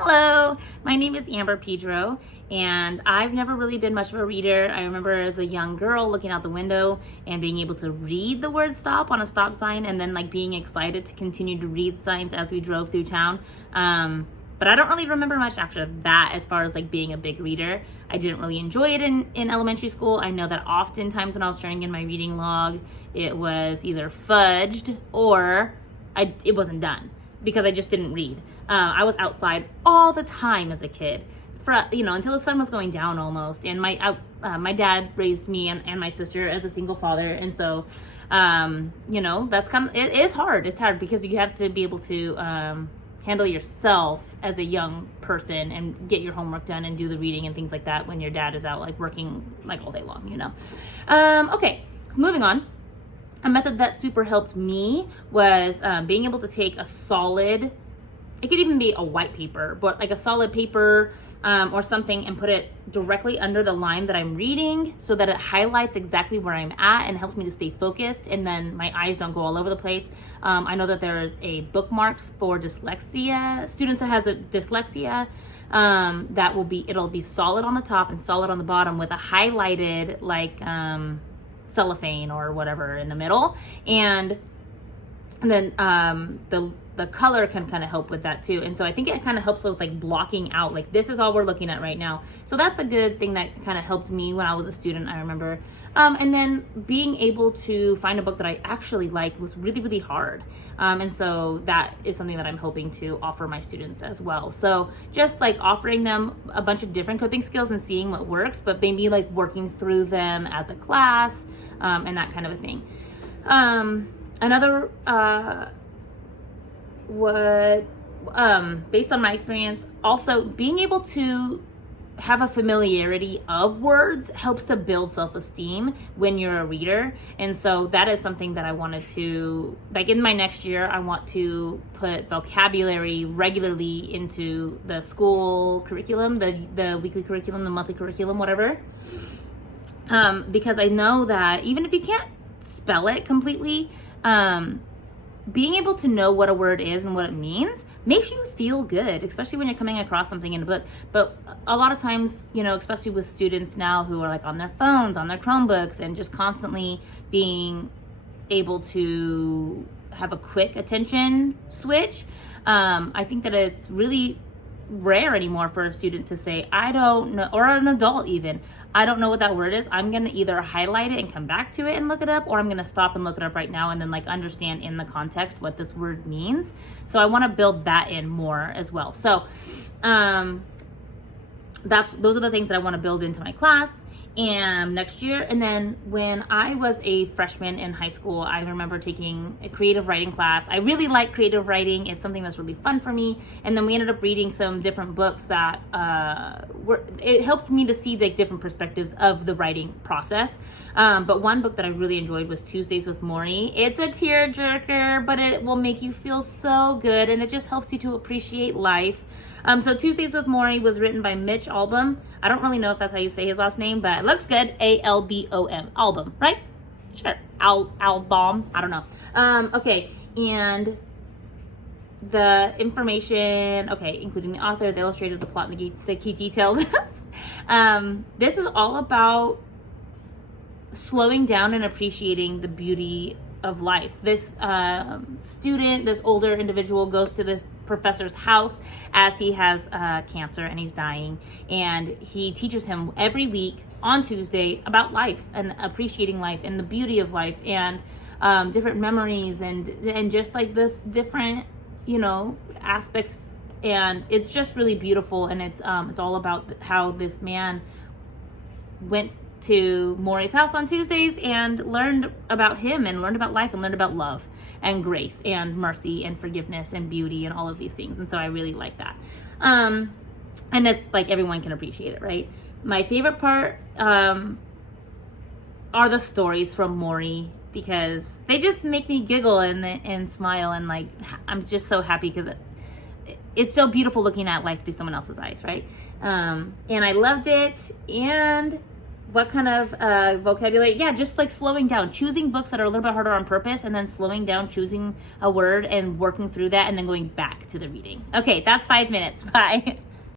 Hello, my name is Amber Pedro, and I've never really been much of a reader. I remember as a young girl looking out the window and being able to read the word stop on a stop sign, and then like being excited to continue to read signs as we drove through town. But I don't really remember much after that as far as like being a big reader. I didn't really enjoy it in elementary school. I know that oftentimes when I was turning in my reading log, it was either fudged or it wasn't done because I just didn't read. I was outside all the time as a kid, until the sun was going down almost. And my dad raised me and my sister as a single father, and so that's it is hard. It's hard because you have to be able to handle yourself as a young person and get your homework done and do the reading and things like that when your dad is out like working like all day long. Okay, moving on. A method that super helped me was being able to take a solid, it could even be a white paper, but like a solid paper or something, and put it directly under the line that I'm reading so that it highlights exactly where I'm at and helps me to stay focused, and then my eyes don't go all over the place. I know that there's a bookmarks for dyslexia, students that has a dyslexia, it'll be solid on the top and solid on the bottom with a highlighted like cellophane or whatever in the middle, and then the color can kind of help with that too. And so I think it kind of helps with like blocking out, like this is all we're looking at right now. So that's a good thing that kind of helped me when I was a student, I remember. And then being able to find a book that I actually liked was really, really hard. And so that is something that I'm hoping to offer my students as well. So just like offering them a bunch of different coping skills and seeing what works, but maybe like working through them as a class, and that kind of a thing. Another, based on my experience, also being able to have a familiarity of words helps to build self-esteem when you're a reader. And so that is something that I wanted to, like in my next year, I want to put vocabulary regularly into the school curriculum, the weekly curriculum, the monthly curriculum, whatever. Because I know that even if you can't spell it completely, being able to know what a word is and what it means makes you feel good, especially when you're coming across something in a book. But a lot of times, especially with students now who are like on their phones, on their Chromebooks, and just constantly being able to have a quick attention switch, I think that it's really rare anymore for a student to say, I don't know, or an adult even, I don't know what that word is. I'm going to either highlight it and come back to it and look it up, or I'm going to stop and look it up right now and then like understand in the context what this word means. So I want to build that in more as well. So those are the things that I want to build into my class and next year. And then when I was a freshman in high school, I remember taking a creative writing class. I really like creative writing. It's something that's really fun for me. And then we ended up reading some different books that it helped me to see the different perspectives of the writing process. But one book that I really enjoyed was Tuesdays with Morrie. It's a tearjerker, but it will make you feel so good, and it just helps you to appreciate life. So Tuesdays with Morrie was written by Mitch Albom. I don't really know if that's how you say his last name, but it looks good. Albom. Albom, right? Sure. Albom. I don't know. Okay. And the information, including the author, the illustrator, the plot, and the key details. This is all about slowing down and appreciating the beauty of life. This student, this older individual, goes to this professor's house as he has cancer and he's dying, and he teaches him every week on Tuesday about life and appreciating life and the beauty of life and different memories and just like the different aspects, and it's just really beautiful. And it's all about how this man went to Morrie's house on Tuesdays and learned about him and learned about life and learned about love and grace and mercy and forgiveness and beauty and all of these things. And so I really like that. And it's like everyone can appreciate it, right? My favorite part are the stories from Morrie, because they just make me giggle and smile, and like I'm just so happy because it's so beautiful looking at life through someone else's eyes, right? And I loved it. And What kind of vocabulary? Yeah, just like slowing down, choosing books that are a little bit harder on purpose, and then slowing down, choosing a word and working through that, and then going back to the reading. Okay, that's 5 minutes. Bye.